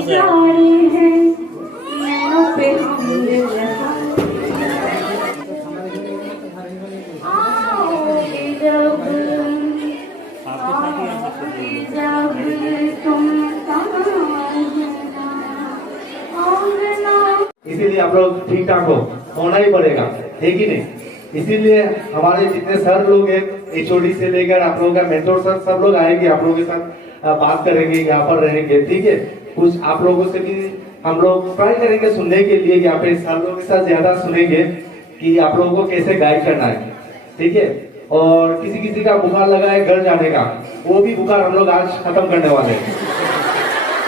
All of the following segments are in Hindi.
बहुत है। इसीलिए आप लोग ठीक ठाक होना ही पड़ेगा, है कि नहीं? इसीलिए हमारे जितने सर लोग हैं, एचओडी से लेकर आप लोगों का मेंटोर सर, सब लोग आएंगे, आप लोगों के साथ बात करेंगे, यहाँ पर रहेंगे, ठीक है? कुछ आप लोगों से भी हम लोग ट्राई करेंगे सुनने के लिए, यहाँ पे सर लोगों के साथ ज्यादा सुनेंगे कि आप लोगों को कैसे गाइड करना है, ठीक है? और किसी किसी का बुखार लगा है घर जाने का, वो भी बुखार हम लोग आज खत्म करने वाले हैं,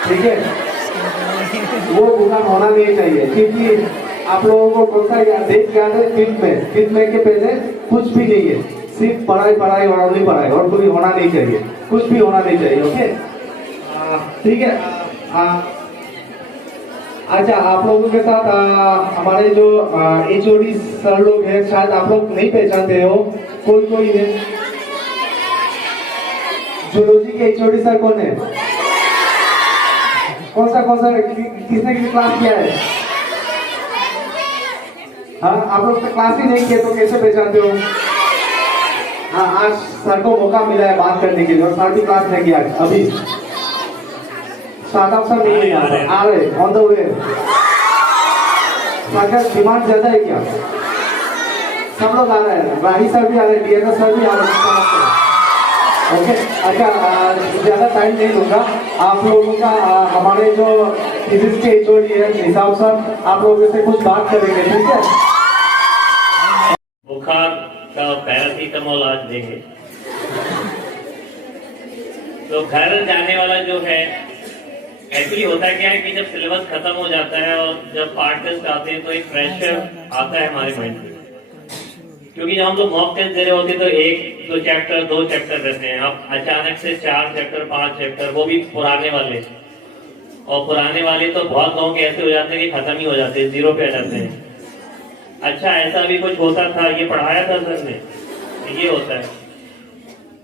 ठीक है? वो बुखार होना नहीं चाहिए, क्योंकि आप लोगों को कौन सा देख क्या है फिल्म में के पहले कुछ भी नहीं है, सिर्फ पढ़ाई पढ़ाई और ओनली पढ़ाई, और कोई होना नहीं चाहिए, कुछ भी होना नहीं चाहिए, ओके? ठीक है। अच्छा, आप लोगों के साथ हमारे जो एचओडी सर लोग हैं, शायद आप लोग नहीं पहचानते हो, कोई है? जूलॉजी के एचओडी सर कौन है? कौन सा किसने क्लास किया है? हाँ, आप लोग तो क्लास ही नहीं किए तो कैसे पहचानते हो? हाँ, आज सर को मौका मिला है बात करने के लिए, और सर भी क्लास नहीं किया अभी। स्टार्टअप सर नहीं आ रहे, ऑन द वे। सर का डिमांड ज्यादा है क्या? सब लोग आ रहे हैं, राही सर भी आ रहे हैं, डीएनएस सर भी आ रहे हैं, ओके? अच्छा, ज्यादा टाइम नहीं लूंगा आप लोगों का। हमारे जो फिजिक्स के एचओडी है निसाब सर, आप लोगों से कुछ बात करेंगे, ठीक है? बुखार का पैरासीटामोल आज देंगे। तो घर जाने वाला जो है, एक्चुअली होता क्या है कि जब सिलेबस खत्म हो जाता है और जब पार्ट टेस्ट आते हैं तो एक प्रेशर आता है हमारे माइंड में, क्योंकि जब हम लोग मॉक टेस्ट दे रहे होते हैं तो 1-2 चैप्टर 2 चैप्टर रहते हैं, अब अचानक से 4 चैप्टर 5 चैप्टर, वो भी पुराने वाले, और पुराने वाले तो बहुत लोगों के ऐसे हो जाते हैं कि खत्म ही हो जाते हैं, 0 पे आ जाते हैं। अच्छा, ऐसा भी कुछ होता था, ये पढ़ाया था सर ने, ये होता है,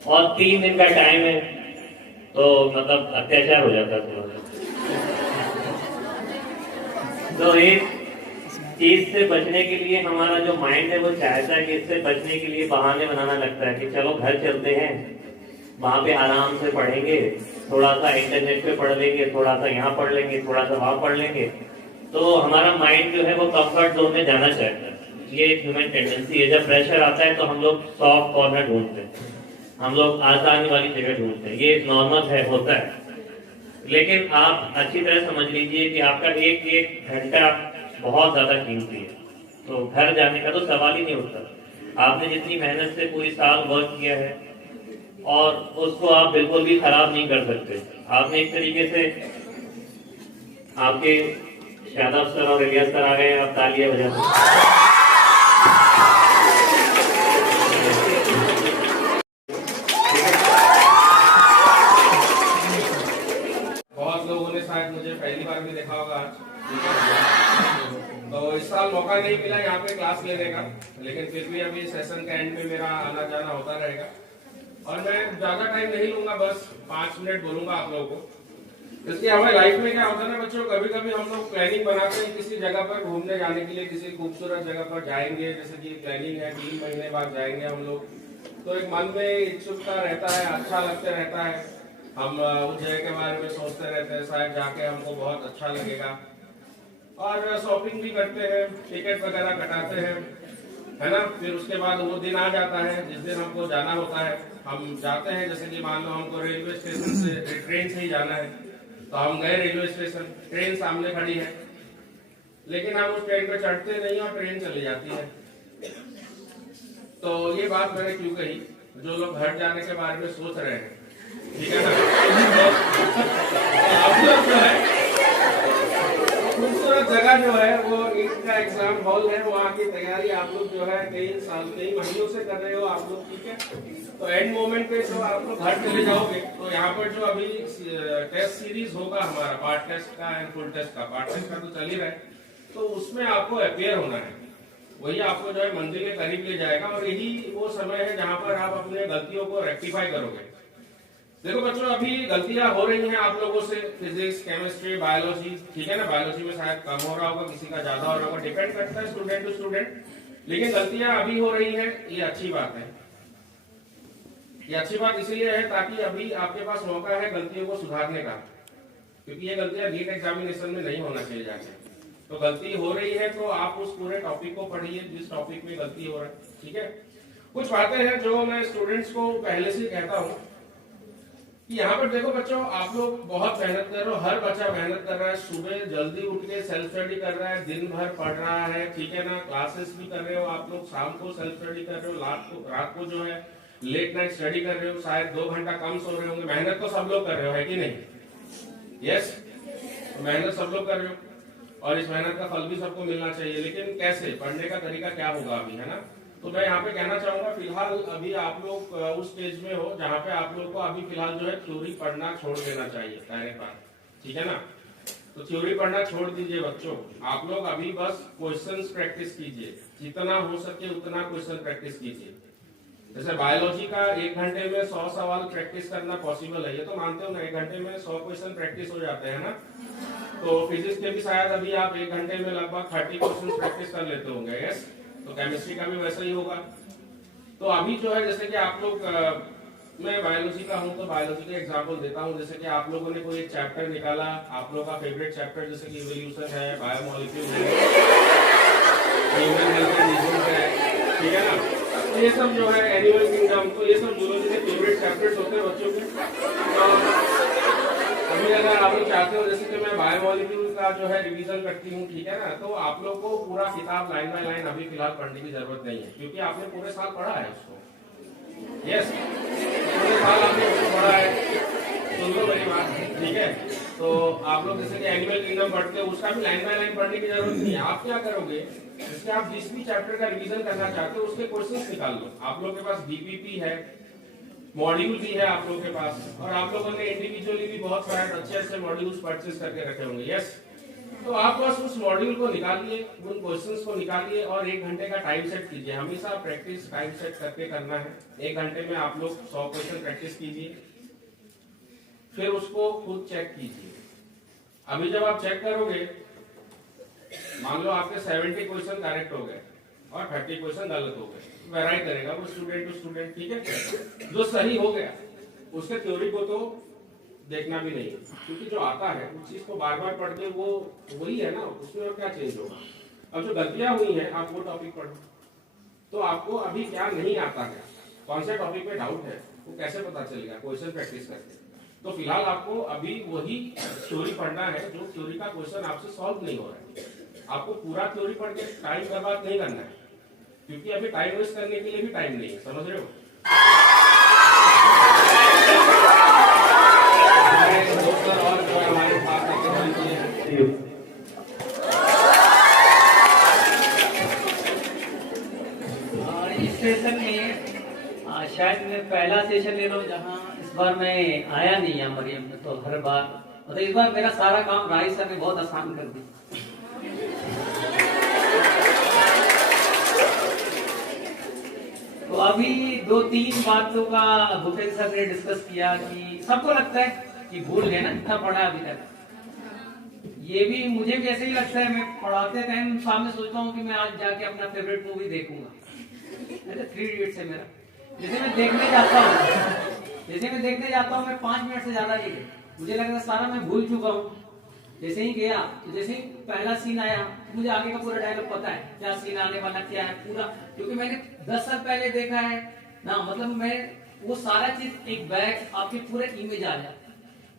और 3 दिन का टाइम है, तो मतलब अत्याचार हो जाता है। तो एक चीज से बचने के लिए हमारा जो माइंड है वो चाहता है कि इससे बचने के लिए बहाने बनाना लगता है कि चलो घर चलते हैं, वहां पे आराम से पढ़ेंगे, थोड़ा सा इंटरनेट पे पढ़ लेंगे, थोड़ा सा यहाँ पढ़ लेंगे, थोड़ा सा वहां पढ़ लेंगे। तो हमारा माइंड जो है वो कंफर्ट जोन में जाना चाहता है, ये एक ह्यूमन टेंडेंसी है। जब प्रेशर आता है तो हम लोग सॉफ्ट कॉर्नर ढूंढते हैं, हम लोग आसानी वाली जगह ढूंढते हैं, ये नॉर्मल है, होता है। लेकिन आप अच्छी तरह समझ लीजिए कि आपका एक एक घंटा बहुत ज्यादा कीमती है, तो घर जाने का तो सवाल ही नहीं उठता। आपने जितनी मेहनत से पूरी साल वर्क किया है और उसको आप बिल्कुल भी खराब नहीं कर सकते। आपने एक तरीके से, आपके शादाब सर और इलियास सर आ गए हैं, आप तालियां बजा सकते। मुझे पहली बार भी देखा होगा आज, तो इस साल मौका नहीं मिला यहाँ पे क्लास लेने का, लेकिन फिर भी अभी सेशन के एंड में मेरा आना जाना होता रहेगा। और मैं ज्यादा टाइम नहीं लूंगा, बस 5 मिनट बोलूंगा आप लोगों को। इसलिए हमारी लाइफ में क्या होता है ना बच्चों, कभी कभी हम लोग प्लानिंग बनाते हैं किसी जगह पर घूमने जाने के लिए, किसी खूबसूरत जगह पर जाएंगे, जैसे कि प्लानिंग है 3 महीने बाद जाएंगे हम लोग, तो एक मन में इच्छुकता रहता है, अच्छा लगता रहता है, हम उस जगह के बारे में सोचते रहते हैं, शायद जाके हमको बहुत अच्छा लगेगा, और शॉपिंग भी करते हैं, टिकट वगैरह कटाते हैं, है ना? फिर उसके बाद वो दिन आ जाता है जिस दिन हमको जाना होता है, हम जाते हैं। जैसे कि मान लो हमको रेलवे स्टेशन से ट्रेन से ही जाना है, तो हम गए रेलवे स्टेशन, ट्रेन सामने खड़ी है, लेकिन हम उस ट्रेन पे चढ़ते नहीं और ट्रेन चली जाती है। तो ये बात मैंने क्यों कही, जो लोग घर जाने के बारे में सोच रहे हैं, ठीक है ना? आप लोग जो है खूबसूरत जगह जो है वो इसका एग्जाम हॉल है, वहाँ की तैयारी आप लोग जो है कई महीनों से कर रहे हो आप लोग, ठीक है? तो एंड मोमेंट पे जो आप लोग घर चले जाओगे तो यहाँ पर जो अभी टेस्ट सीरीज होगा हमारा, पार्ट टेस्ट का एंड फुल टेस्ट का, पार्ट टेस्ट का तो चल ही रहा है, तो उसमें आपको अपेयर होना है, वही आपको जो है मंजिल के करीब ले जाएगा, और यही वो समय है जहाँ पर आप अपने गलतियों को रेक्टिफाई करोगे। देखो बच्चों, अभी गलतियां हो रही हैं आप लोगों से, फिजिक्स, केमिस्ट्री, बायोलॉजी, ठीक है ना। बायोलॉजी में शायद कम हो रहा होगा, किसी का ज्यादा हो रहा होगा, डिपेंड करता है स्टूडेंट टू स्टूडेंट। लेकिन गलतियां अभी हो रही हैं, ये अच्छी बात है। ये अच्छी बात इसीलिए है ताकि अभी आपके पास मौका है गलतियों को सुधारने का, क्योंकि ये गलतियां नीट एग्जामिनेशन में नहीं होना चाहिए जाके। तो गलती हो रही है तो आप उस पूरे टॉपिक को पढ़िए जिस टॉपिक में गलती हो रहा है, ठीक है। कुछ बातें हैं जो मैं स्टूडेंट्स को पहले से कहता हूँ कि यहाँ पर देखो बच्चों, आप लोग बहुत मेहनत कर रहे हो, हर बच्चा मेहनत कर रहा है, सुबह जल्दी उठ के सेल्फ स्टडी कर रहा है, दिन भर पढ़ रहा है, ठीक है ना। क्लासेस भी कर रहे हो आप लोग, शाम को सेल्फ स्टडी कर रहे हो, रात को जो है लेट नाइट स्टडी कर रहे हो, शायद 2 घंटा कम सो रहे होंगे। मेहनत तो सब लोग कर रहे हो, है कि नहीं? यस, मेहनत सब लोग कर रहे हो और इस मेहनत का फल भी सबको मिलना चाहिए। लेकिन कैसे, पढ़ने का तरीका क्या होगा अभी, है ना। तो मैं यहाँ पे कहना चाहूंगा, फिलहाल अभी आप लोग उस स्टेज में हो जहाँ पे आप लोग को अभी फिलहाल जो है थ्योरी पढ़ना छोड़ देना चाहिए, डायरेक्ट बात, ठीक है ना। तो थ्योरी पढ़ना छोड़ दीजिए बच्चों, आप लोग अभी बस क्वेश्चंस प्रैक्टिस कीजिए, जितना हो सके उतना क्वेश्चन प्रैक्टिस कीजिए। जैसे बायोलॉजी का 1 घंटे में 100 सवाल प्रैक्टिस करना पॉसिबल है, ये तो मानते हो ना। 1 घंटे में 100 क्वेश्चन प्रैक्टिस हो जाते हैं ना। तो फिजिक्स के भी शायद अभी आप 1 घंटे में लगभग 30 क्वेश्चन प्रैक्टिस कर लेते होंगे, यस। तो केमिस्ट्री का भी वैसा ही होगा। तो अभी जो है जैसे कि आप लोग, मैं बायोलॉजी का हूँ तो बायोलॉजी का एग्जांपल देता हूँ। जैसे कि आप लोगों ने कोई एक चैप्टर निकाला, आप लोगों का फेवरेट चैप्टर जैसे कि इवोल्यूशन है, बायोमोलिक्यूल है, ह्यूमन हेल्थ एंड डिजीज है, ठीक है ना। तो ये सब जो है एनिमल किंगडम, तो ये सब जूलॉजी के फेवरेट चैप्टर्स होते हैं बच्चों के। अभी अगर आप लोग चाहते हो जैसे कि मैं बायोमोलिक्यूल का जो है रिवीजन करती हूँ, ठीक है ना, तो आप लोग को पूरा किताब लाइन बाय लाइन अभी फिलहाल पढ़ने की जरूरत नहीं है, क्योंकि आपने पूरे साल पढ़ा है उसको। यस, पूरे साल आपने उसको पढ़ा है, सुन लो मेरी बात, ठीक है। तो आप लोग जैसे कि एनिमल किंगडम पढ़ते हो, उसका भी लाइन बाय लाइन पढ़ने की जरूरत नहीं है। आप क्या करोगे, जैसे आप जिस भी चैप्टर का रिवीजन करना चाहते हो उसके क्वेश्चंस निकाल लो। आप लोग के पास बीपीपी है, मॉड्यूल भी है आप लोगों के पास, और आप लोगों ने इंडिविजुअली भी बहुत सारे अच्छे मॉड्यूल्स परचेज करके रखे होंगे, यस। तो आप बस उस मॉड्यूल को निकालिए, उन क्वेश्चंस को निकालिए और 1 घंटे का टाइम सेट कीजिए। हमेशा प्रैक्टिस टाइम सेट करके करना है। 1 घंटे में आप लोग 100 क्वेश्चन प्रैक्टिस कीजिए, फिर उसको खुद चेक कीजिए। अभी जब आप चेक करोगे, मान लो आपके 70 क्वेश्चन करेक्ट हो गए और 30 क्वेश्चन गलत हो गए, वेराई करेगा वो स्टूडेंट टू स्टूडेंट, ठीक है। जो सही हो गया उसके थ्योरी को तो देखना भी नहीं, क्योंकि जो आता है उस चीज को बार बार पढ़ के वो वही है ना, उसमें और क्या चेंज होगा। अब जो गलतियां हुई हैं आप वो टॉपिक पढ़ो। तो आपको अभी क्या नहीं आता है, कौन से टॉपिक में डाउट है, वो कैसे पता चलेगा, क्वेश्चन प्रैक्टिस करके। तो फिलहाल आपको अभी वही थ्योरी पढ़ना है जो थ्योरी का क्वेश्चन आपसे सॉल्व नहीं हो रहा है। आपको पूरा थ्योरी पढ़ के टाइम बर्बाद नहीं करना है, क्योंकि अभी टाइम वेस्ट करने के लिए भी टाइम नहीं है, समझ रहे हो। और जो हमारे साथ इस सेशन में शायद मैं पहला सेशन ले रहा हूँ जहाँ इस बार मैं आया नहीं है मरियम में, तो हर बार मतलब इस बार मेरा सारा काम राही सर ने बहुत आसान कर दिया। तो अभी 2-3 बातों का भूपेंद्र सर ने डिस्कस किया कि सबको लगता है कि भूल गए ना इतना पढ़ा अभी तक। ये भी मुझे भी ऐसे ही लगता है। मैं पढ़ाते टाइम सामने सोचता हूँ कि मैं आज जाके अपना फेवरेट मूवी देखूंगा, 3 इडियट्स है मेरा। जैसे मैं देखने जाता हूँ मैं 5 मिनट से ज्यादा नहीं गए, मुझे लग रहा है सारा मैं भूल चुका हूँ। जैसे ही गया तो जैसे ही पहला सीन आया मुझे आगे का पूरा डायलॉग पता है, क्या सीन आने वाला क्या है पूरा, क्योंकि मैंने 10 साल पहले देखा है ना। मतलब मैं वो सारा चीज एक बैग आपके पूरे इमेज आ जाता है।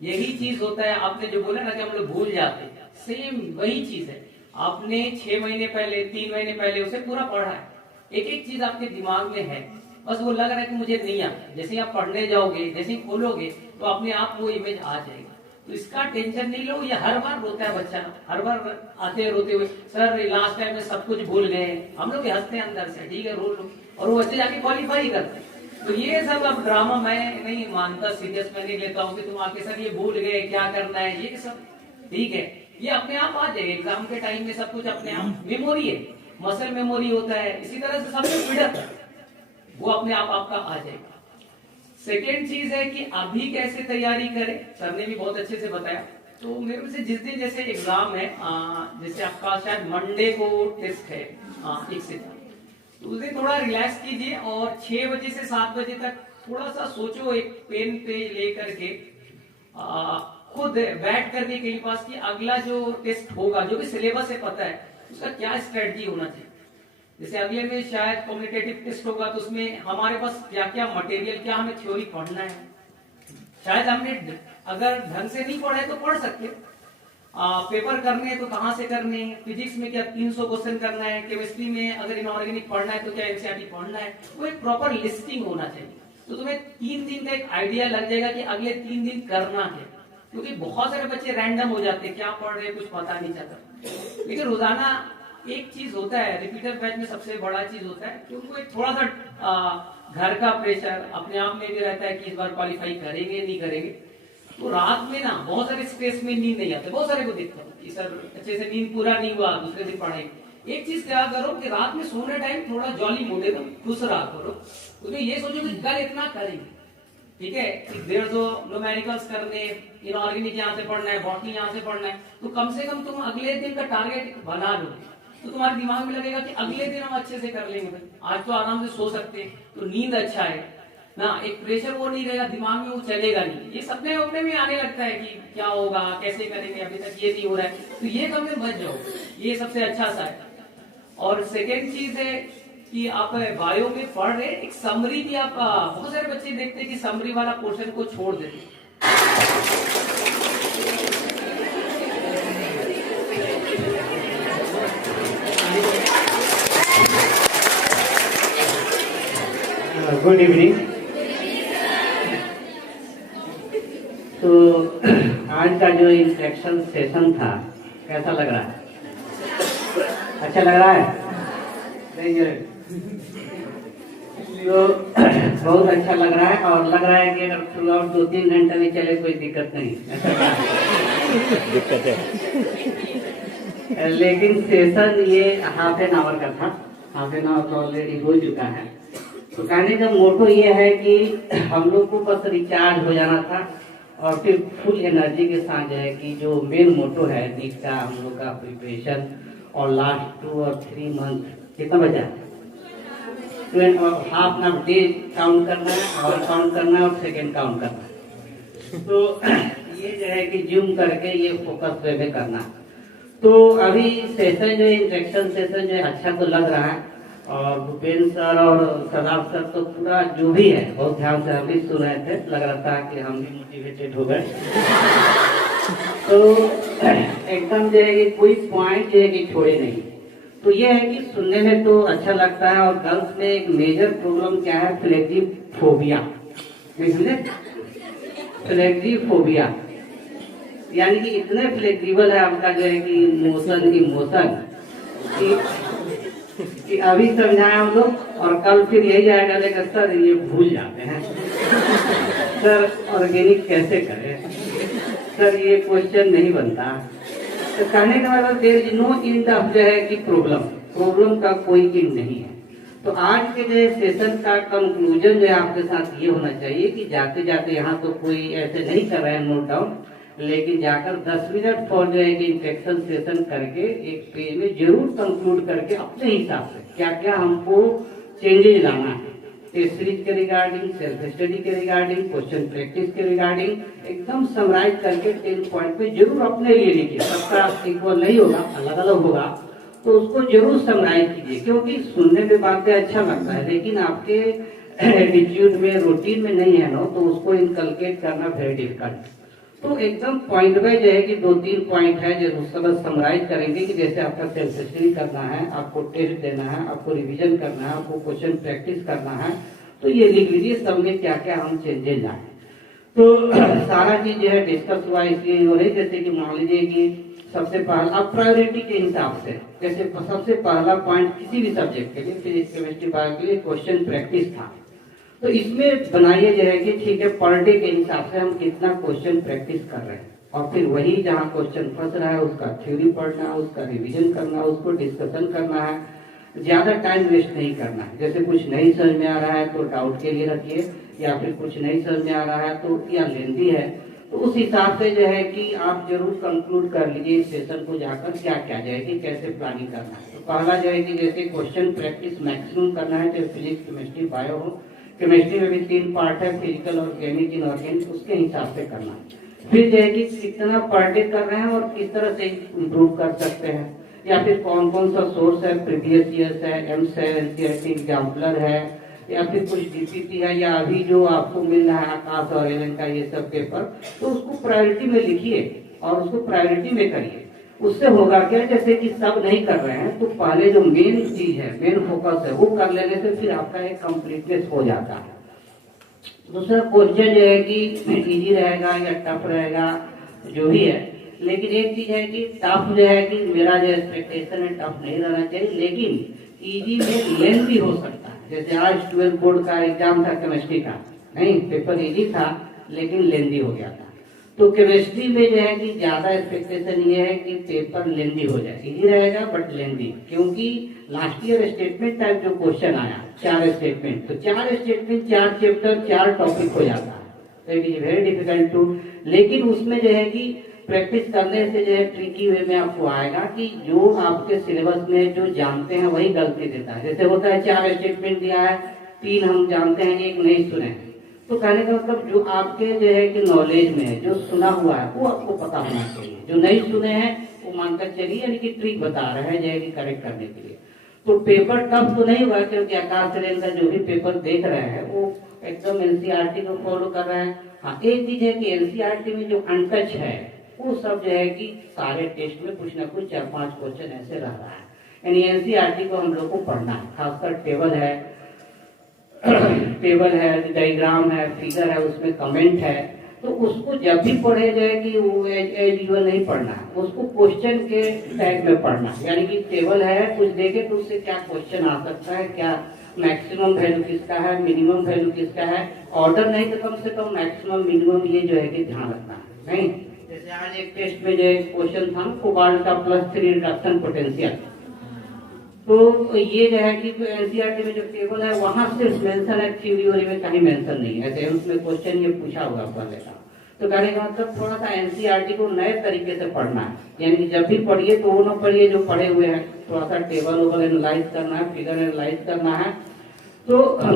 यही चीज होता है, आपने जो बोला ना कि हम लोग भूल जाते हैं, सेम वही चीज है। आपने 6 महीने पहले 3 महीने पहले उसे पूरा पढ़ा है, एक एक चीज आपके दिमाग में है, बस वो लग रहा है कि मुझे नहीं आता। जैसे आप पढ़ने जाओगे, जैसे ही खोलोगे तो अपने आप वो इमेज आ जाएगा। तो इसका टेंशन नहीं लो। ये हर बार रोता है बच्चा, हर बार आते हैं रोते हुए, सर लास्ट टाइम में सब कुछ भूल गए। हम लोग हंसते हैं अंदर से, ठीक है रो लो, और वो बच्चे जाके क्वालिफाई करते। तो ये सब अब ड्रामा मैं नहीं मानता, सीरियस मैं नहीं लेता हूँ कि तुम आके सर ये भूल गए क्या करना है, ये सब ठीक है, ये अपने आप आ जाएगा। एग्जाम के टाइम में सब कुछ अपने आप, मेमोरी है, मसल मेमोरी होता है, इसी तरह से सब कुछ बिगड़ता है, वो अपने आप आपका आ जाएगा। सेकेंड चीज है कि अभी कैसे तैयारी करें, सर ने भी बहुत अच्छे से बताया। तो मेरे में से जिस दिन जैसे एग्जाम है, जैसे आपका शायद मंडे को टेस्ट है 1 से 4, तो उस दिन थोड़ा रिलैक्स कीजिए और 6 बजे से 7 बजे तक थोड़ा सा सोचो, एक पेन पे ले करके खुद बैठ करके कहीं पास कि अगला जो टेस्ट होगा, जो भी सिलेबस है पता है, उसका क्या स्ट्रेटजी होना चाहिए। जैसे अगले में शायद कॉम्पिटिटिव टेस्ट होगा, तो उसमें हमारे पास क्या क्या मटेरियल, क्या हमें थ्योरी पढ़ना है, शायद हमने अगर ढंग से नहीं पढ़े तो पढ़ सकते, पेपर करने हैं तो कहाँ से करने हैं, फिजिक्स में क्या 300 क्वेश्चन करना है, केमिस्ट्री में अगर इनऑर्गेनिक पढ़ना है तो क्या एनसीईआरटी पढ़ना है, वो एक प्रॉपर लिस्टिंग होना चाहिए। तो तुम्हें 3 दिन का एक आइडिया लग जाएगा कि अगले 3 दिन करना क्या, क्योंकि बहुत सारे बच्चे रैंडम हो जाते हैं, क्या पढ़ रहे हैं कुछ पता नहीं चलता। लेकिन रोजाना एक चीज होता है, रिपीटर बैच में सबसे बड़ा चीज होता है कि उनको एक थोड़ा सा घर का प्रेशर अपने आप में भी रहता है कि इस बार क्वालिफाई करेंगे नहीं करेंगे। तो रात में ना बहुत सारे स्ट्रेस में नींद नहीं आते, बहुत सारे को देखता हूँ कि सर अच्छे से नींद पूरा नहीं हुआ, दूसरे दिन पढ़ाई। एक चीज क्या करो कि रात में सोने टाइम थोड़ा जॉली मोड एकदम खुश रहा करो, तो ये सोचो कि कल इतना करेंगे, ठीक है, 150 न्यूमेरिकल्स करने, इनऑर्गेनिक यहाँ से पढ़ना है, बॉटनी यहाँ से पढ़ना है, तो कम से कम तुम अगले दिन का टारगेट बना लो, तो तुम्हारे दिमाग में लगेगा कि अगले दिन हम अच्छे से कर लेंगे भाई, आज तो आराम से सो सकते हैं, तो नींद अच्छा है ना, एक प्रेशर वो नहीं रहेगा दिमाग में, वो चलेगा नहीं। ये सपने अपने में आने लगता है कि क्या होगा, कैसे करेंगे, अभी तक ये नहीं हो रहा है, तो ये कम में बच जाओ, ये सबसे अच्छा सा है। और सेकेंड चीज है कि आप बायो में पढ़ रहे, एक समरी भी आप, बहुत सारे बच्चे देखते हैं कि समरी वाला पोर्शन को छोड़ देते। Good evening. तो आज का जो इंट्रैक्शन सेशन था कैसा लग रहा है? अच्छा लग रहा है? तो बहुत अच्छा लग रहा है, और लग रहा है कि अगर थ्रू आउट 2-3 घंटे में चले कोई दिक्कत नहीं, दिक्कत है। लेकिन सेशन ये हाफ एन आवर का था, हाफ एन आवर तो ऑलरेडी हो चुका है। तो कहने का मोटो ये है कि हम लोग को बस रिचार्ज हो जाना था और फिर फुल एनर्जी के साथ जो है कि जो मेन मोटो है नीट का हम लोग का प्रिपरेशन, और लास्ट 2 और 3 मंथ कितना बचा, 2.5 ना डे काउंट करना है, आवर काउंट करना है और सेकेंड काउंट करना है। तो ये जो है कि जूम करके ये फोकस वे में करना। तो अभी सेशन जो इंट्रैक्शन सेशन जो है अच्छा तो लग रहा है, और भूपेंद्र सर और सदाब सर तो पूरा जो भी है बहुत ध्यान से हम भी सुन रहे थे, लग रहा था कि हम भी मोटिवेटेड हो गए। तो एकदम जो है कि कोई पॉइंट जो है कि छोड़े नहीं। तो ये है कि सुनने में तो अच्छा लगता है, और गर्ल्स में एक मेजर प्रॉब्लम क्या है, फ्लेक्सिफोबिया, समझे? फ्लेक्सिफोबिया यानी कि इतने फ्लेक्सिबल है आपका जो है कि इमोशन कि अभी समझाए हम लोग और कल फिर यही जाएगा, लेकिन सर ये भूल जाते हैं, सर ऑर्गेनिक कैसे करें, सर ये क्वेश्चन नहीं बनता। तो कहने का मतलब there is no end of जो है कि प्रॉब्लम का कोई एंड नहीं है। तो आज के जो सेशन का कंक्लूजन जो है आपके साथ ये होना चाहिए कि जाते जाते यहाँ तो कोई ऐसे नहीं कर रहे हैं नोट डाउन, लेकिन जाकर 10 मिनट फॉर जो है कि इंट्रैक्शन सेशन करके एक पेज में जरूर कंक्लूड करके अपने हिसाब से क्या क्या हमको चेंजेज लाना है, टेस्ट सीरीज के रिगार्डिंग, सेल्फ स्टडी के रिगार्डिंग, क्वेश्चन प्रैक्टिस के रिगार्डिंग एकदम समराइज करके 10 पॉइंट पे जरूर अपने लिए लिखिए। सबका इक्वल नहीं होगा, अलग अलग होगा, तो उसको जरूर समराइज कीजिए, क्योंकि सुनने में बातें अच्छा लगता है लेकिन आपके एटीट्यूड में, रूटीन में नहीं है ना, तो उसको इनकलकेट करना वेरी डिफिकल्ट। तो एकदम पॉइंट वाइज है कि 2-3 पॉइंट है जो सब समराइज करेंगे कि जैसे आपका सेल्फ स्टडी करना है, आपको टेस्ट देना है, आपको रिवीजन करना है, आपको क्वेश्चन प्रैक्टिस करना है, तो ये लिख लीजिए सब में क्या क्या हम चेंजेस लाए। तो सारा चीज जो है डिस्कस हुआ इसलिए हो रही, जैसे कि मान लीजिए कि सबसे पहला अब प्रायोरिटी के हिसाब से, जैसे सबसे पहला पॉइंट किसी भी सब्जेक्ट के लिए, फिजिक्स केमिस्ट्री बायो के लिए क्वेश्चन प्रैक्टिस था। तो इसमें बनाइए जो है कि ठीक है पर डे के हिसाब से हम कितना क्वेश्चन प्रैक्टिस कर रहे हैं, और फिर वही जहाँ क्वेश्चन फंस रहा है उसका थ्योरी पढ़ना है, उसका रिवीजन करना है, उसको डिस्कशन करना है, ज्यादा टाइम वेस्ट नहीं करना है। जैसे कुछ नहीं समझ में आ रहा है तो डाउट के लिए रखिए, या फिर कुछ नहीं समझ में आ रहा है तो या लेंदी है, तो उस हिसाब से जो है कि आप जरूर कंक्लूड कर लीजिए इस सेशन को जाकर क्या क्या जाएगी, कैसे प्लानिंग करना है। तो पहला जो है कि जैसे क्वेश्चन प्रैक्टिस मैक्सिमम करना है, चाहे फिजिक्स केमिस्ट्री बायो हो। केमिस्ट्री में भी 3 पार्ट है, फिजिकल, ऑर्गेनिक, इनऑर्गेनिक, उसके हिसाब से करना है। फिर जो है कि कितना पर डे कर रहे हैं और किस तरह से इम्प्रूव कर सकते हैं, या फिर कौन कौन सा सोर्स है, प्रीवियस ईयर्स है, एम्स है, एनसीईआरटी एग्जाम्पलर है, या फिर कुछ डीपीटी है, या अभी जो आपको मिल रहा है आकाश और एलन का ये सब पेपर, तो उसको प्रायोरिटी में लिखिए और उसको प्रायोरिटी में करिए। उससे होगा क्या, जैसे कि सब नहीं कर रहे हैं तो पहले जो मेन चीज है, मेन फोकस है, वो कर लेने से फिर आपका एक कंप्लीटनेस हो जाता है। दूसरा क्वेश्चन जो है कि इजी रहेगा या टफ रहेगा जो भी है, लेकिन एक चीज है कि टफ जो है कि मेरा जो एक्सपेक्टेशन है टफ नहीं रहना चाहिए, लेकिन इजी में लेंथ भी हो सकता है। जैसे आज 12 बोर्ड का एग्जाम था केमिस्ट्री का, नहीं पेपर इजी था लेकिन लेंदी हो गया था। तो केमिस्ट्री में जो है कि ज्यादा एक्सपेक्टेशन ये है कि पेपर लेंदी हो जाए, इजी रहेगा बट लेंदी, क्योंकि लास्ट ईयर स्टेटमेंट टाइप जो क्वेश्चन आया 4 स्टेटमेंट, तो 4 स्टेटमेंट 4 चैप्टर 4 टॉपिक हो जाता है, तो it is very difficult to. लेकिन उसमें जो है कि प्रैक्टिस करने से जो है ट्रिकी वे में आपको आएगा कि जो आपके सिलेबस में जो जानते हैं वही गलती देता है। जैसे होता है 4 स्टेटमेंट दिया है, 3 हम जानते हैं, 1 नहीं सुने हैं, तो कहने का मतलब जो आपके जो है कि नॉलेज में है, जो सुना हुआ है वो आपको पता होना चाहिए, जो नहीं सुने हैं वो मानकर चलिए, यानी कि ट्रिक बता रहे हैं जो है कि करेक्ट करने के लिए। तो पेपर टफ तो नहीं हुआ, क्योंकि आकाश रेल का जो भी पेपर देख रहे हैं वो एकदम एनसीईआरटी को फॉलो कर रहे हैं। हाँ, एक चीज है कि एनसीईआरटी में जो अनटच है वो सब जो है कि सारे टेस्ट में कुछ ना कुछ 4-5 क्वेश्चन ऐसे रह रहा है, यानी एनसीईआरटी को हम लोग को पढ़ना है। खासकर टेबल है, डायग्राम है, फिगर है, उसमें कमेंट है, तो उसको जब भी पढ़े जाए कि वो एज यूजुअल नहीं पढ़ना है, उसको क्वेश्चन के टैग में पढ़ना है। यानी कि टेबल है कुछ देखे तो उससे क्या क्वेश्चन आ सकता है, क्या मैक्सिमम वैल्यू किसका है, मिनिमम वैल्यू किसका है, ऑर्डर नहीं तो कम से कम मैक्सिमम मिनिमम ये जो है कि ध्यान रखना है। नहीं, जैसे आज एक टेस्ट में जो क्वेश्चन था कोबाल्ट का +3 रिडक्शन पोटेंशियल, तो ये जो है कि एनसीईआरटी में जो टेबल है वहां सिर्फ मेंशन है, थ्योरी में कहीं मेंशन नहीं है। ऐसे उसमें क्वेश्चन ये पूछा होगा पहले का, तो कहने का मतलब थोड़ा सा एनसीईआरटी को नए तरीके से पढ़ना है, यानी कि जब भी पढ़िए तो वो ना पढ़िए जो पढ़े हुए हैं, थोड़ा सा टेबल वोबल एनालाइज करना है, फिगर एनालाइज करना है, तो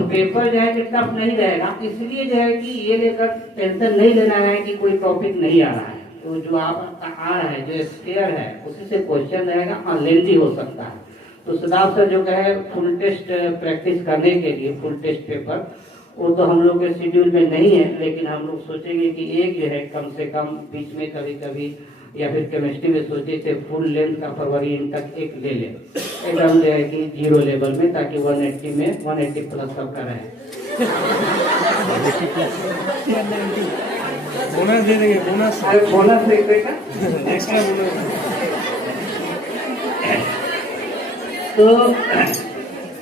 पेपर जो है कि टफ नहीं रहेगा। इसलिए जो है कि ये लेकर टेंशन नहीं लेना है कि कोई टॉपिक नहीं आ रहा है, तो जो आप आ रहा है, जो स्पेयर है उसी से क्वेश्चन रहेगा और लेंदी हो सकता है। तो सदाब सर जो कहे फुल टेस्ट प्रैक्टिस करने के लिए फुल टेस्ट पेपर, वो तो हम लोग के शेड्यूल में नहीं है, लेकिन हम लोग सोचेंगे कि एक जो है कम से कम बीच में कभी कभी, या फिर केमिस्ट्री में सोचे थे फुल लेंथ का फरवरी तक एक ले ले, एकदम जो है कि 0 लेवल में, ताकि 180 में 180 प्लस सबका रहे। बोनस दे देंगे, बोनस बोनस देगा एक्स्ट्रा बोनस।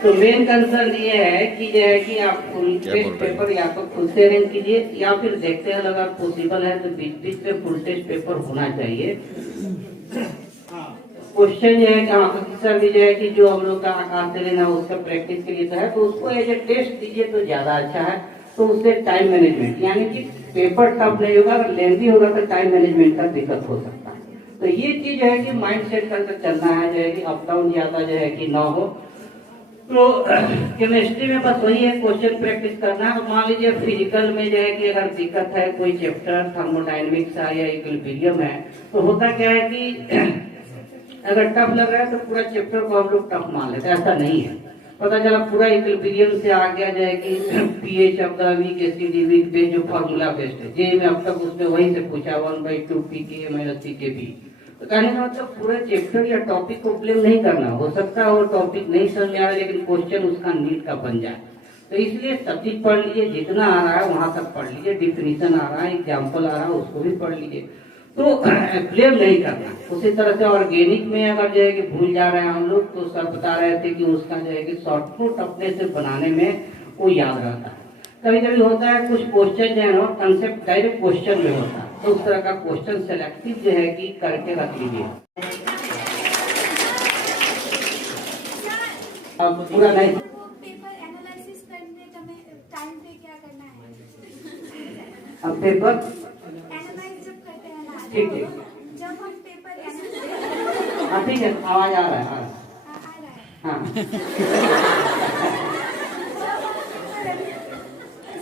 तो मेन कंसर्न ये है कि जो है कि आप फुल टेस्ट पेपर या तो खुद से अरेंज कीजिए, या फिर देखते हैं अगर पॉसिबल है तो बीच में फुल टेस्ट पेपर होना चाहिए। क्वेश्चन जो है कि सर भी जो है कि जो हम लोग का आकाश से लेना उसका प्रैक्टिस के लिए तो है, तो उसको एज ए टेस्ट दीजिए तो ज्यादा अच्छा है। तो उससे टाइम मैनेजमेंट, यानी कि पेपर टफ नहीं होगा, अगर लेंदी होगा तो टाइम मैनेजमेंट का दिक्कत हो सकता है। तो ये चीज है कि माइंड सेट करके चलना है, जो है कि अप डाउन ज्यादा जो है कि ना हो। तो केमिस्ट्री में बस वही है, क्वेश्चन प्रैक्टिस करना है। मान लीजिए फिजिकल में जो है कि अगर दिक्कत है, कोई चैप्टर थर्मोडायनेमिक्स है या इक्विलिब्रियम है, तो होता क्या है कि अगर टफ लग रहा है तो पूरा चैप्टर को हम लोग टफ मान लेते हैं, ऐसा नहीं है। पता चला पूरा इक्विलिब्रियम से आ गया जाए कि pH of the weak acid weak base जो फार्मूला बेस्ड है, जे में अब तक उसमें वही से पूछा 1/2 pKa - CKB। तो कहने का मतलब पूरा चैप्टर या टॉपिक को ब्लेम नहीं करना, हो सकता है वो टॉपिक नहीं समझ में आ रहा लेकिन क्वेश्चन उसका नीट का बन जाए। तो इसलिए सब चीज पढ़ लीजिए, जितना आ रहा है वहां तक पढ़ लीजिए, डिफिनीशन आ रहा है, एग्जाम्पल आ रहा है उसको भी पढ़ लीजिए, तो ब्लेम नहीं करना। उसी तरह से ऑर्गेनिक में अगर जो है कि भूल जा रहे हैं हम लोग, तो सर बता रहे थे कि उसका जो है कि शॉर्टकट अपने से बनाने में वो याद रहता है। कभी कभी होता है कुछ क्वेश्चन जो है ना कंसेप्ट डायरेक्ट क्वेश्चन में होता है, तो उस तरह का क्वेश्चन सेलेक्टिव जो है कि करके रख लीजिए, पूरा नहीं। पेपर एनालिसिस करने टाइम पे क्या करना है? अब पेपर एनालाइज जब करते हैं ना, ठीक तो ठीक जब हम पेपर हाँ ठीक है, आवाज आ रहा है आ रहा है, हाँ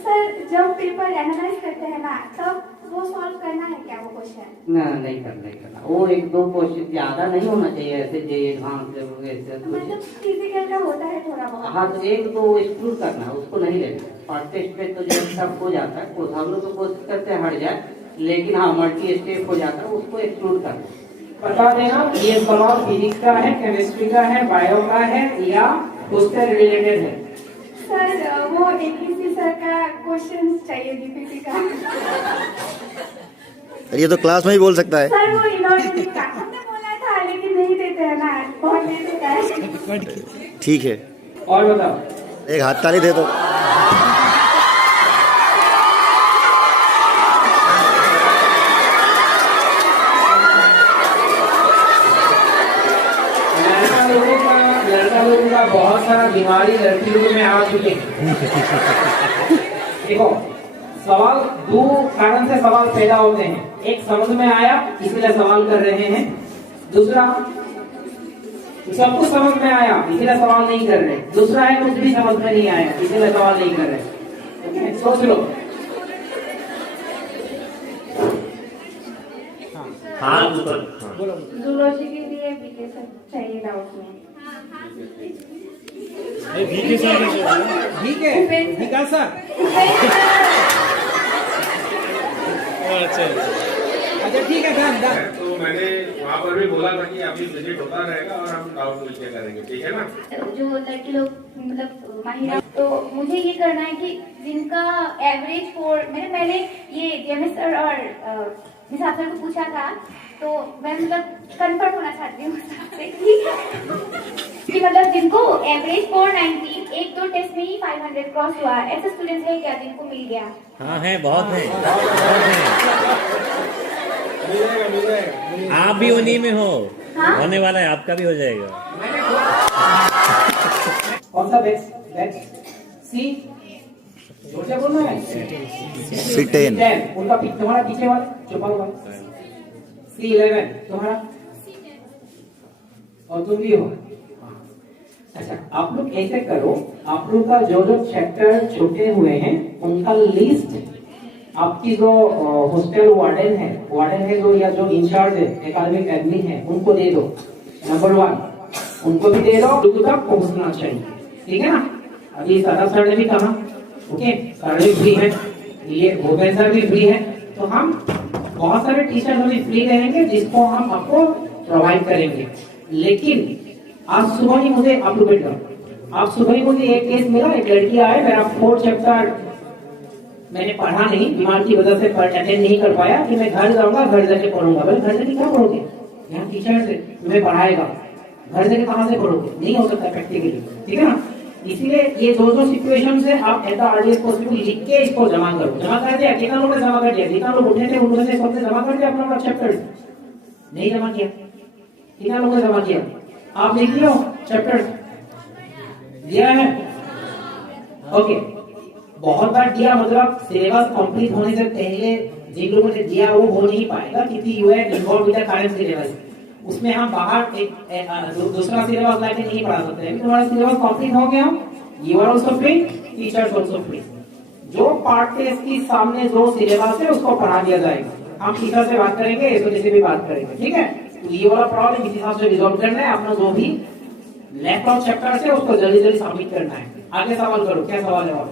सर जब पेपर एनालाइज करते हैं ना, तब वो सॉल्व करना है क्या वो क्वेश्चन? ना नहीं करना वो एक दो क्वेश्चन ज्यादा नहीं होना चाहिए, ऐसे जे एडवांस मतलब फिजिकल का होता है थोड़ा बहुत। हाँ तो एक दो एक्सक्लूड करना है, उसको नहीं लेना। फर्स्ट टेस्ट पे तो जो सब हो जाता है, हम लोग तो कोशिश करते हैं हट जाए, लेकिन हाँ मल्टी स्टेप हो जाता है, उसको एक्सक्लूड करना। बता देना ये सवाल फिजिक्स का है, केमिस्ट्री का है, बायो का है या उससे रिलेटेड है। सर वो APC सर का क्वेश्चन चाहिए, DPT का। ये तो क्लास में ही बोल सकता है। सर वो इनऑर्डिनरी का हमने बोला था, लेकिन नहीं देते हैं ना, बहुत लेट होता है। ठीक है, और बताओ। एक हाथ ताली दे दो। लड़का लोगों का बहुत सारा बीमारी लड़की लोगों में आ चुके हैं। देखो सवाल दो कारण से सवाल पैदा होते हैं, एक समझ में आया इसलिए सवाल कर रहे हैं, दूसरा सब कुछ समझ में आया इसलिए सवाल नहीं कर रहे, दूसरा है कुछ भी समझ में नहीं आया इसलिए सवाल नहीं कर रहे। ओके सोच लो। हाँ ऊपर जूलॉजी के लिए BK सर चाहिए डाउट में। VK सर ठीक है विकास सर। अच्छा अच्छा ठीक है डन डन। तो मैंने वहाँ पर भी बोला था कि अभी विजिट होता रहेगा और हम डाउट मिलकर करेंगे, ठीक है ना? जो लड़के लोग मतलब महिला, तो मुझे ये करना है कि जिनका एवरेज स्कोर, मैंने पहले ये DMS सर और मिस सर को पूछा था, तो मैं मतलब कंफर्म होना चाहती हूँ कि मतलब जिनको एवरेज स्कोर 90, एक दो टेस्ट में ही 500 क्रॉस हुआ, ऐसे स्टूडेंट्स है क्या जिनको मिल गया? हाँ है, बहुत है। आप भी उन्हीं में हो। हाँ? होने वाला है, आपका भी हो जाएगा। कौन सा बैच? सी जोर से बोलना है। C10 उनका तुम्हारा पीछे वाला छुपा हुआ C11 तुम्हारा, और तुम भी हो। अच्छा आप लोग ऐसे करो, आप लोग का जो जो चैप्टर छूटे हुए हैं उनका लिस्ट आपकी जो हॉस्टल वार्डन है जो या जो इंचार्ज है एकेडमिक एडमिन है उनको दे दो। नंबर 1 उनको भी दे दो, लोगों तक पहुंचना चाहिए, ठीक है ना? अभी सादा सर ने भी कहा, ओके सर भी फ्री है, ये भूपेंद्र सर भी फ्री है, तो हम बहुत सारे टीचर भी फ्री रहेंगे जिसको हम आपको प्रोवाइड करेंगे। लेकिन आज सुबह ही मुझे अपडेट करो, आज सुबह ही मुझे एक केस मिला, एक लड़की आए, मेरा 4 चैप्टर मैंने पढ़ा नहीं, बीमार की वजह से अटेंड नहीं कर पाया, कि मैं घर जाऊंगा, घर जाके पढ़ूंगा। बोले घर जाके क्या पढ़ोगे, यहाँ टीचर से तुम्हें पढ़ाएगा, घर जाके कहाँ से पढ़ोगे, नहीं हो सकता प्रैक्टिकली, ठीक है ना? इसीलिए ये दो सिचुएशन से आप एट द अर्लीस्ट पॉसिबल लिख के इसको जमा करो। जमा कर दिया, कितना लोगों ने जमा कर दिया? जितना लोग उठे थे उन्होंने सबने जमा कर दिया अपना चैप्टर? नहीं जमा किया। कितना लोगों ने जमा किया? आप लिख लियो चैप्टर दिया है, ओके। बहुत बार दिया मतलब सिलेबस कंप्लीट होने से पहले जिन लोगों ने दिया वो हो नहीं पाएगा, क्योंकि यू है involve with the current syllabus. उसमें हम बाहर एक दूसरा सिलेबस लाके नहीं पढ़ा सकते हैं। तुम्हारा सिलेबस कंप्लीट हो गया, you are also free, teachers also free. जो पार्ट टेस्ट के सामने जो सिलेबस है उसको पढ़ा दिया जाएगा। हम टीचर से बात करेंगे, एसओडी से भी बात करेंगे, ठीक है? तो ये वाला प्रॉब्लम इस हिसाब से रिजॉल्व करना है। अपना जो भी लेफ्ट आउट चैप्टर है उसको जल्दी जल्दी सबमिट करना है। आगे सवाल करो, क्या सवाल है? और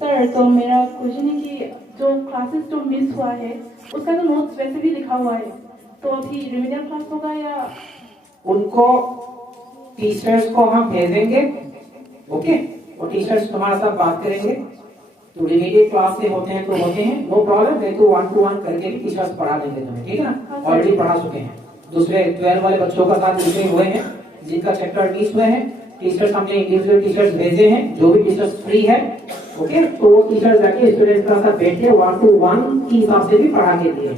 सर तो मेरा क्वेश्चन है कि जो क्लासेस जो मिस हुआ है उसका तो नोट्स वैसे भी लिखा हुआ है, तो अभी रिमीडियल क्लास होगा या? उनको टीचर्स को हम भेजेंगे, ओके, और टीचर्स तुम्हारे साथ बात करेंगे। तो रिमीडियल क्लास से होते हैं तो होते हैं, नो प्रॉब्लम, नहीं तो 1-to-1 करके भी टीचर्स पढ़ा देंगे तुम्हें, ठीक है ना? ऑलरेडी पढ़ा चुके हैं, दूसरे 12 वाले बच्चों का साथ जुड़े हुए हैं जिनका चैप्टर मिस हुए हैं। टीचर्स हमने इंडिविजुअल टीचर्स भेजे हैं, जो भी टीचर्स फ्री है, ओके, तो वो टीचर्स जाके स्टूडेंट्स का साथ बैठ के 1-to-1 के हिसाब से भी पढ़ा के दिए,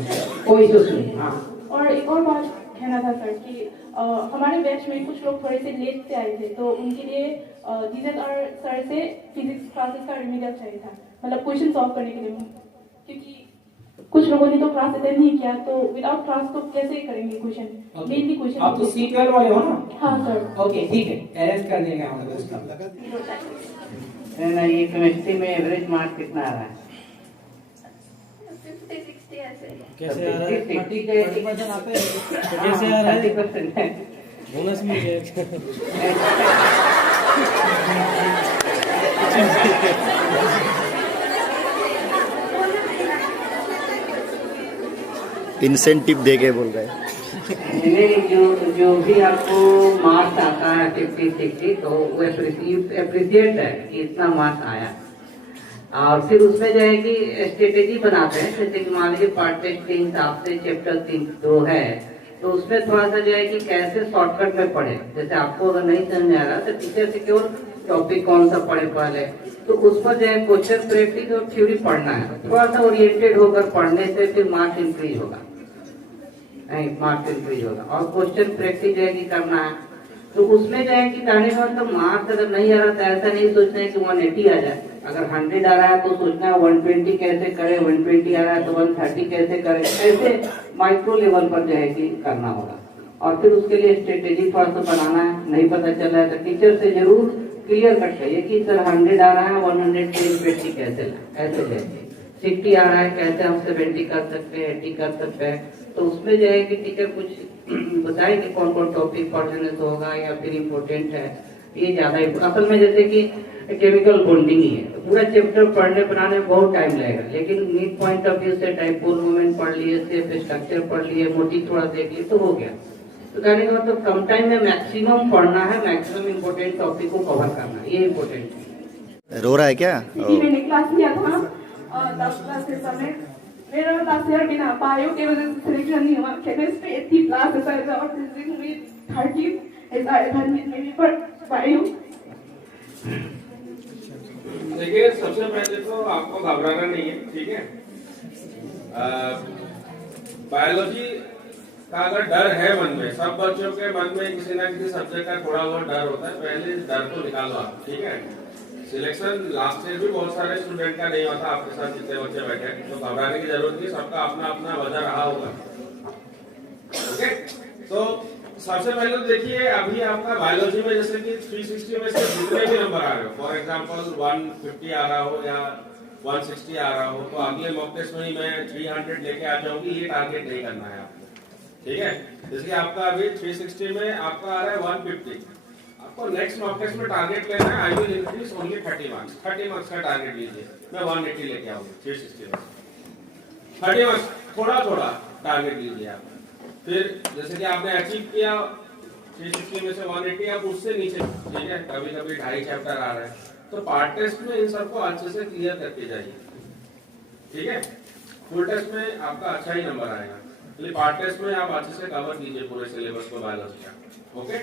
कोई इश्यूज नहीं। हाँ, और एक और बात कहना था सर कि हमारे बैच में कुछ लोग थोड़े से लेट से आए थे, तो उनके लिए डीजल और सर से फिजिक्स क्लासेस का रिमीडियल चाहिए था, मतलब क्वेश्चन सॉल्व करने के लिए, क्योंकि कुछ लोगों ने तो क्लास अटेंड नहीं किया, तो विदाउट क्लास तो कैसे करेंगे क्वेश्चन? मेनली क्वेश्चन आप तो C12 वाले हो ना? हाँ सर। ओके ठीक है, अरेंज कर देंगे हम लोग उसका। ना ये केमिस्ट्री में एवरेज मार्क कितना आ रहा है? 50-60 ऐसे। कैसे आ रहा है? 30% आते हैं। कैसे आ रहा है? 30% है। बोनस मिल जाएगा। इंसेंटिव दे के बोल रहे हैं। नहीं, जो भी आपको मार्क्स आता है 50-60, तो वो अप्रिशिएट है कि इतना मार्क्स आया। और फिर उसमें जो है कि स्ट्रेटेजी बनाते हैं, जैसे कि मान लीजिए पार्ट टेस्ट के हिसाब से चैप्टर 3-2 है, तो उसमें थोड़ा सा जो है कि कैसे शॉर्टकट में पढ़े। जैसे आपको अगर नहीं समझ में आ रहा तो टीचर से केवल टॉपिक कौन सा पढ़े पहले, तो उस पर जो है क्वेश्चन प्रैक्टिस और थ्योरी पढ़ना है। थोड़ा सा ओरिएंटेड होकर पढ़ने से फिर मार्क्स इंक्रीज होगा, मार्क्स इंक्रीज होगा। और क्वेश्चन प्रैक्टिस जो है कि करना है, तो उसमें जो है कि कहने का मतलब मार्क्स अगर नहीं आ रहा तो ऐसा नहीं सोचना है कि 180 आ जाए। अगर 100 आ रहा है तो सोचना है 120 कैसे करे, 120 आ रहा है तो 130 कैसे करे। ऐसे माइक्रो लेवल पर जो है कि करना होगा। और फिर उसके लिए स्ट्रेटेजी थोड़ा सा बनाना है। नहीं पता चल रहा है तो टीचर से जरूर क्लियर कट करिए कि सर 100 आ रहा है, 120 कैसे लाए, ऐसे जैसे 60 आ रहा है कैसे हम 70 कर सकते हैं, 80 कर सकते हैं। तो उसमें जो है कि टीचर कुछ बताए कि कौन कौन टॉपिक पढ़ने से होगा या फिर इम्पोर्टेंट है। ये ज्यादा असल में जैसे कि केमिकल बॉन्डिंग ही है, तो पूरा चैप्टर पढ़ने बनाने में बहुत टाइम लगेगा, लेकिन नीट पॉइंट ऑफ व्यू से डाइपोल मोमेंट पढ़ लिए, सेफ स्ट्रक्चर पढ़ लिए, मोटिव थोड़ा देख लिए तो हो गया। तो कहने का मतलब कम टाइम में मैक्सिमम पढ़ना है, मैक्सिमम इम्पोर्टेंट टॉपिक को कवर करना है, ये इम्पोर्टेंट है। रो रहा है क्या? जी मैंने क्लास लिया था 10 क्लास के समय। मेरा लास्ट ईयर बिना बायो के वजह से सिलेक्शन नहीं हुआ। केमिस्ट्री 80 क्लास है और फिजिक्स में 30 ऐसा है में पर बायो। देखिए सबसे पहले तो आपको घबराना नहीं है, ठीक है। बायोलॉजी का अगर डर है मन में, सब बच्चों के मन में किसी ना किसी सब्जेक्ट का थोड़ा बहुत डर होता है, पहले इस डर को निकालो आप, ठीक है। सिलेक्शन लास्ट ईयर भी बहुत सारे स्टूडेंट का नहीं हुआ था, आपके साथ जितने बच्चे बैठे, तो घबराने की जरूरत नहीं, सबका अपना अपना वजह रहा होगा। ओके, तो सबसे पहले तो देखिए अभी आपका बायोलॉजी में जैसे कि 360 में से जितने भी नंबर आ रहे हो, फॉर एग्जांपल 150 आ रहा हो या 160 आ रहा हो, तो अगले मॉक टेस्ट में ही मैं 300 लेके आ जाऊंगी, ये टारगेट नहीं करना है आपको, ठीक है। जैसे आपका अभी 360 में आपका आ रहा है 150, आपको नेक्स्ट मॉक टेस्ट में टारगेट लेना है I will increase only 30 marks. 30 marks का टारगेट लीजिए, मैं 180 लेके आऊंगी 360 में। 30 मार्क्स थोड़ा थोड़ा टारगेट लीजिए आप। फिर जैसे कि आपने अचीव किया 360 में से 180, आप उससे नीचे, ठीक है। कभी कभी 2.5 चैप्टर आ रहा है, तो पार्ट टेस्ट में इन सबको अच्छे से क्लियर करके जाइए, ठीक है। फुल टेस्ट में आपका अच्छा ही नंबर आएगा, इसलिए पार्ट टेस्ट में आप अच्छे से कवर कीजिए पूरे सिलेबस को बायोलॉजी का, ओके।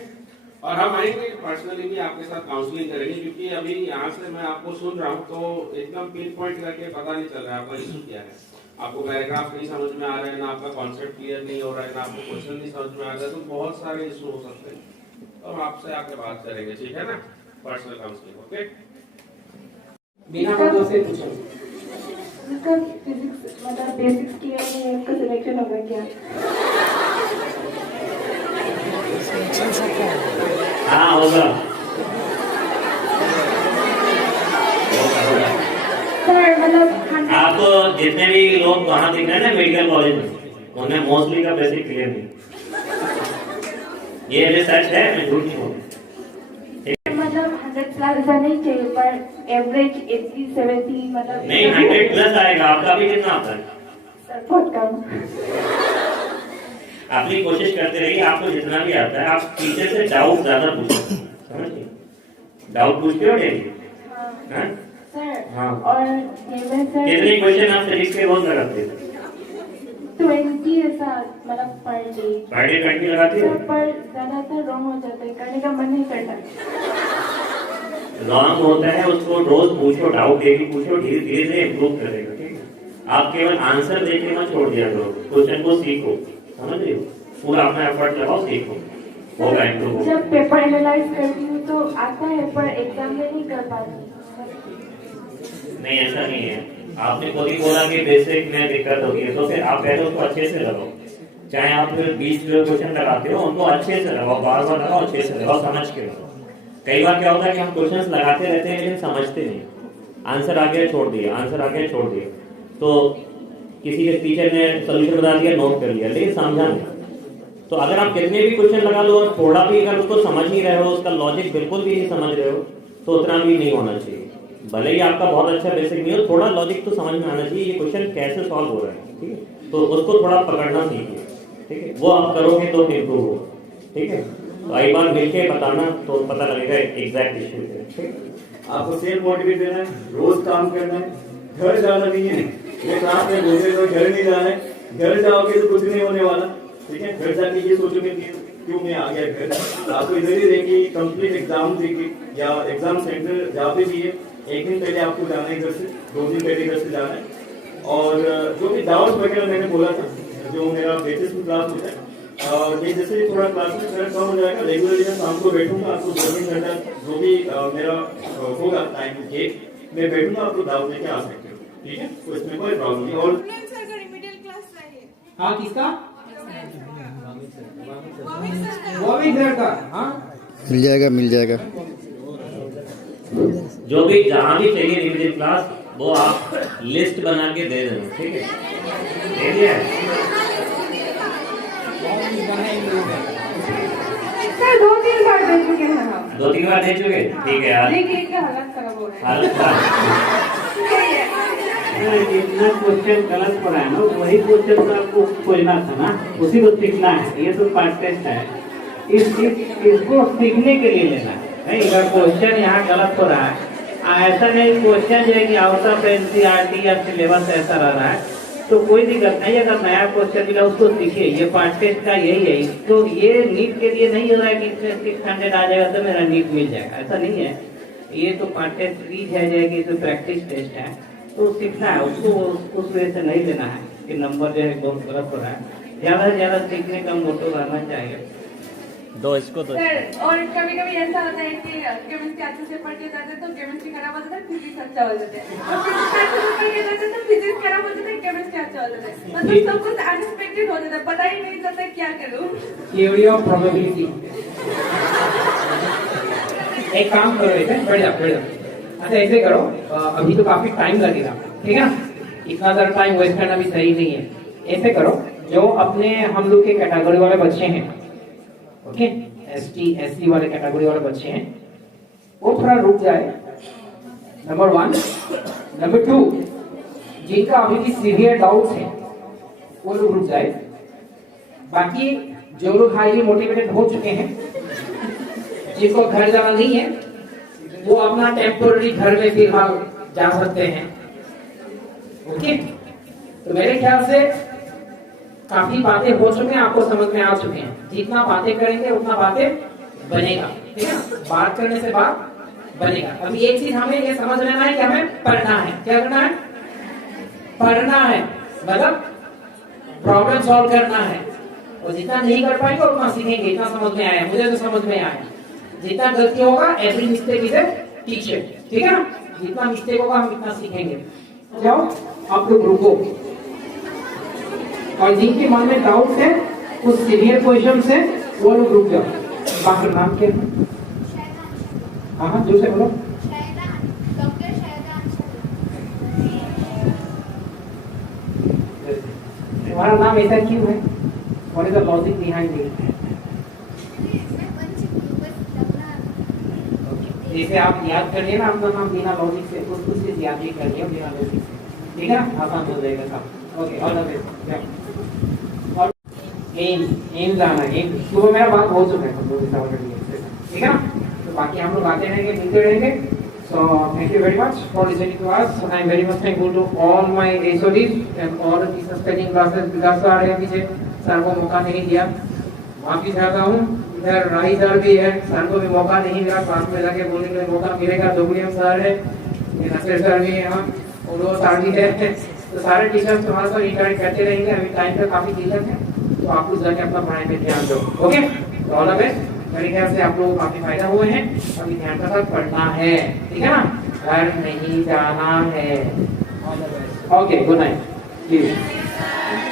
और हम आएंगे पर्सनली भी आपके साथ काउंसलिंग करेंगे, क्योंकि अभी यहाँ से मैं आपको सुन रहा हूँ तो एकदम पिन पॉइंट करके पता नहीं चल रहा है आपका इशू क्या है। आपको पैराग्राफ नहीं समझ में आ रहा है, ना आपका कॉन्सेप्ट क्लियर नहीं हो रहा है, ना आपको क्वेश्चन नहीं समझ में आ रहा है, तो बहुत सारे इशू हो सकते हैं। तो हम आपसे आके बात करेंगे, ठीक है ना, पर्सनल काउंसलिंग, ओके। बिना बातों से पूछो। उसका फिजिक्स मतलब बेसिक्स किया है, उसका सिलेक्शन होगा क्या? हाँ होगा। सर मतलब आप जितने भी लोग वहाँ दिख रहे हैं ना मेडिकल कॉलेज में, उन्हें मोस्टली का बेसिक क्लियर नहीं। ये अभी सच है, मैं झूठ नहीं बोल रहा। मतलब 100 प्लस ऐसा नहीं चाहिए, पर एवरेज 80-70 मतलब नहीं 100 प्लस आएगा। आपका भी कितना आता है? सर बहुत कम। अपनी कोशिश करते रहिए, आपको जितना भी आता है। आप टीचर से डाउट ज्यादा पूछो, समझिए। डाउट पूछते हो डेली? हाँ सर हाँ। और ये में सर कितने क्वेश्चन आप फिजिक्स के रोज लगाते हैं? 20 ऐसा मतलब पर डे। पर डे 20 लगाते सर हैं? पर ज्यादातर रॉन्ग हो जाता है, करने का मन नहीं करता। रॉन्ग होता है उसको रोज पूछो, डाउट डेली पूछो, धीरे धीरे से इम्प्रूव करेगा, ठीक है। आप केवल आंसर देके मत छोड़ दिया करो, क्वेश्चन को सीखो, समझ रहे हो। पूरा अपना एफर्ट लगाओ, सीखो, होगा इम्प्रूव। जब पेपर एनालाइज करती हूँ तो आता है, पर एग्जाम में नहीं कर पाती। नहीं ऐसा नहीं है, आपने खुद ही बोला कि बेसिक में दिक्कत होती है, तो फिर आप पहले उसको अच्छे से लगाओ। चाहे आप फिर 20 जो क्वेश्चन लगाते हो उनको अच्छे से लगाओ, बार बार लगाओ, अच्छे से लगाओ, समझ के लगाओ। कई बार क्या होता है कि हम क्वेश्चंस लगाते रहते हैं लेकिन समझते नहीं, आंसर आ गया छोड़ दिया, आंसर आ गया छोड़ दिया, तो किसी के टीचर ने सोल्यूशन बता दिया, नोट कर लिया, लेकिन समझा नहीं। तो अगर आप कितने भी क्वेश्चन लगा लो और थोड़ा भी अगर उसको समझ नहीं रहे हो, उसका लॉजिक बिल्कुल भी नहीं समझ रहे हो, तो उतना भी नहीं होना चाहिए। भले ही आपका बहुत अच्छा बेसिक नहीं हो, थोड़ा लॉजिक तो समझ में आना चाहिए, ये क्वेश्चन कैसे सॉल्व हो रहा है, ठीक है। तो उसको थोड़ा पकड़ना सीखिए, ठीक है, वो आप करोगे तो इम्प्रूव हो, ठीक है। तो एक बार मिलके बताना तो पता लगेगा एग्जैक्ट इश्यू है, ठीक। आपको सेल्फ मोटिवेट देना है, रोज काम करना है, घर जाना नहीं है। ये क्लास में बोलते तो घर नहीं जाना है, घर जाओगे तो कुछ नहीं होने वाला, ठीक है। घर जाके ये सोचोगे कि क्यों मैं आ गया घर। आपको इधर ही देखिए कंप्लीट एग्जाम देखिए या एग्जाम सेंटर जहाँ पे भी है, एक दिन पहले आपको जाना है घर से, 2 दिन पहले घर से जाना है। और जो भी डाउट्स वगैरह मैंने बोला था, जो मेरा बेसिस में क्लास होता है, ये जैसे थोड़ा क्लास में मेरा कम हो जाएगा, रेगुलरली मैं शाम को बैठूंगा, आपको 2-3 घंटा जो भी मेरा होगा टाइम के, मैं बैठूंगा, आपको डाउट लेके आ सकते हो, ठीक है। तो इसमें कोई प्रॉब्लम नहीं। और हाँ, किसका? वॉविक सर का। हाँ, मिल जाएगा मिल जाएगा। जो भी जहाँ भी चाहिए रिविजन क्लास, वो आप लिस्ट बना के दे देना, ठीक है। दे दिया सर 2-3 बार दे चुके हैं हम। 2-3 बार दे चुके, ठीक है यार। देखिए क्या हालत खराब हो रहा है। हालत जितना क्वेश्चन गलत पड़ा है ना, वही क्वेश्चन तो आपको खोजना था ना, उसी को सीखना है। ये तो पार्ट टेस्ट है, इसको सीखने के लिए लेना है। नहीं, अगर क्वेश्चन यहाँ गलत हो रहा है, ऐसा नहीं क्वेश्चन जो है कि आउट ऑफ NCERT या सिलेबस ऐसा रह रहा है, तो कोई दिक्कत नहीं। अगर नया क्वेश्चन मिला उसको सीखिए, ये पार्ट टेस्ट का यही है। तो ये नीट के लिए नहीं हो रहा है कि इसमें 600 आ जाएगा तो मेरा नीट मिल जाएगा, ऐसा नहीं है। ये तो पार्ट टेस्ट रीच है जाएगी, तो प्रैक्टिस टेस्ट है, तो सीखना है उसको, उस वजह से नहीं लेना है कि नंबर जो है बहुत गलत हो रहा है। ज्यादा से ज्यादा सीखने का मोटो रहना चाहिए। दो इसको दो। सर, और कभी कभी ऐसा होता है कि केमिस्ट्री अच्छे से पढ़ के जाते तो केमिस्ट्री खराब हो जाता है, फिजिक्स अच्छा हो जाता है, और फिजिक्स अच्छे से पढ़ के जाते तो फिजिक्स खराब हो जाता है, केमिस्ट्री अच्छा हो जाता है। मतलब सब कुछ अनएक्सपेक्टेड हो जाता है, पता ही नहीं चलता क्या करूं। Theory of probability. एक काम करो, बैठ जाओ। अच्छा ऐसे करो, अभी तो काफी टाइम लगेगा, ठीक है ना, इतना ज्यादा टाइम वेस्ट करना भी सही नहीं है। ऐसे करो, जो अपने हम लोग के कैटेगरी वाले बच्चे हैं, ओके, ST SC वाले कैटेगरी वाले बच्चे हैं, वो थोड़ा रुक जाए, नंबर 1। नंबर 2, जिनका अभी भी सीवियर डाउट्स हैं वो लोग रुक जाए। बाकी जो लोग हाईली मोटिवेटेड हो चुके हैं, जिनको घर जाना नहीं है, वो अपना टेम्पोररी घर में फिलहाल जा सकते हैं, ओके। तो मेरे ख्याल से काफी बातें हो चुकी हैं, आपको समझ में आ चुके हैं। जितना बातें करेंगे उतना बातें बनेगा, ठीक है। बात करने से बात बनेगा। अभी एक चीज हमें ये समझ लेना है कि हमें पढ़ना है। क्या करना है? पढ़ना है, मतलब प्रॉब्लम सॉल्व करना है। और जितना नहीं कर पाएंगे उतना सीखेंगे। इतना समझ में आया, मुझे तो समझ में आया। जितना गलती होगा, every mistake is a teacher, ठीक है ना। जितना मिस्टेक होगा हम इतना सीखेंगे। जाओ आप लोग रुको, और जिनके मन में डाउट है, कुछ सीवियर क्वेश्चन है, वो लोग रुक जाओ। बाहर नाम क्या है? हाँ जोर से बोलो। तुम्हारा नाम ऐसा क्यों है? What is the logic behind it? जैसे आप याद करिए ना अपना नाम बिना लॉजिक से, कुछ चीज याद नहीं करिए बिना लॉजिक से, ठीक है, आसान हो जाएगा सब। Okay, all the best. और एम जाना है, सुबह मेरा बात हो चुका है, ठीक है ना। तो बाकी हम लोग आते रहेंगे, मिलते रहेंगे। So thank you very much for listening to us. I am very much thankful to all my HODs and all the teachers training classes। विकास आ रहे हैं पीछे, सर को मौका नहीं दिया, माफी चाहता हूँ। इधर राही सर भी है, सर को भी मौका नहीं मिला, क्लास में जाके बोलने का मौका मिलेगा। दोगुलियम सर है, नसीर सर भी है यहाँ, और सर भी है। तो सारे टीचर्स तुम्हारे साथ इंटरेक्ट करते रहेंगे। अभी टाइम का काफी दिक्कत है, तो आप लोग जाके अपना पढ़ाई में ध्यान दो, ओके। तो ऑल द बेस्ट। मेरे ख्याल से आप लोगों को काफी फायदा हुए हैं। अभी ध्यान के साथ पढ़ना है, ठीक है ना, घर नहीं जाना है। All the best. Okay, good night. Please.